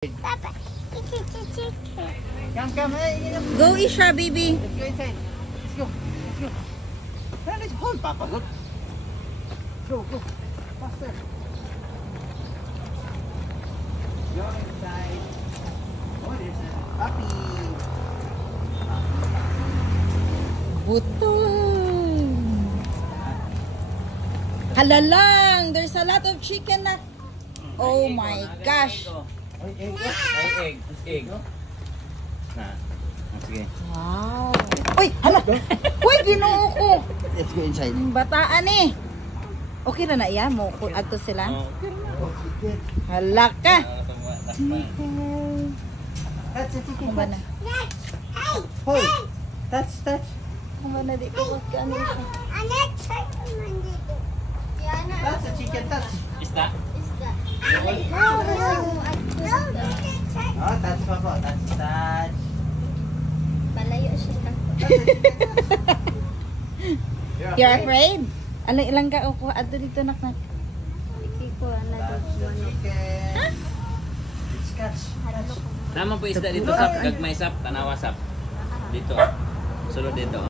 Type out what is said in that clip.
Papa, it's a chicken. Come, Go, Isha, baby. Let's go inside. Let's go. Let's go. Now let's hold Papa. Look. Go. Faster. Go inside. Oh, there's a puppy. Butol. Halalang, there's a lot of chicken na. Oh my gosh. Egg. Sige. Wow. Uy, hala. Uy, ginoo ko. Let's go inside. Bataan eh. Okay na na iya mo kung ato sila. Oh, chicken. Hala ka. That's a chicken. Ano ba na? Hold. Touch. Ano ba na di ko magkano siya? Anak, chicken mandito. Yana. That's a chicken touch. Isda. Oh, touch Papa. Touch. Palayo siya. You're afraid? Ano ilang ka o kuha ato dito nak. Ikiko na Touch the chicken. It's catch. Tama po isda dito sap, gagmay sap, tanawa sap. Dito. Sulod dito.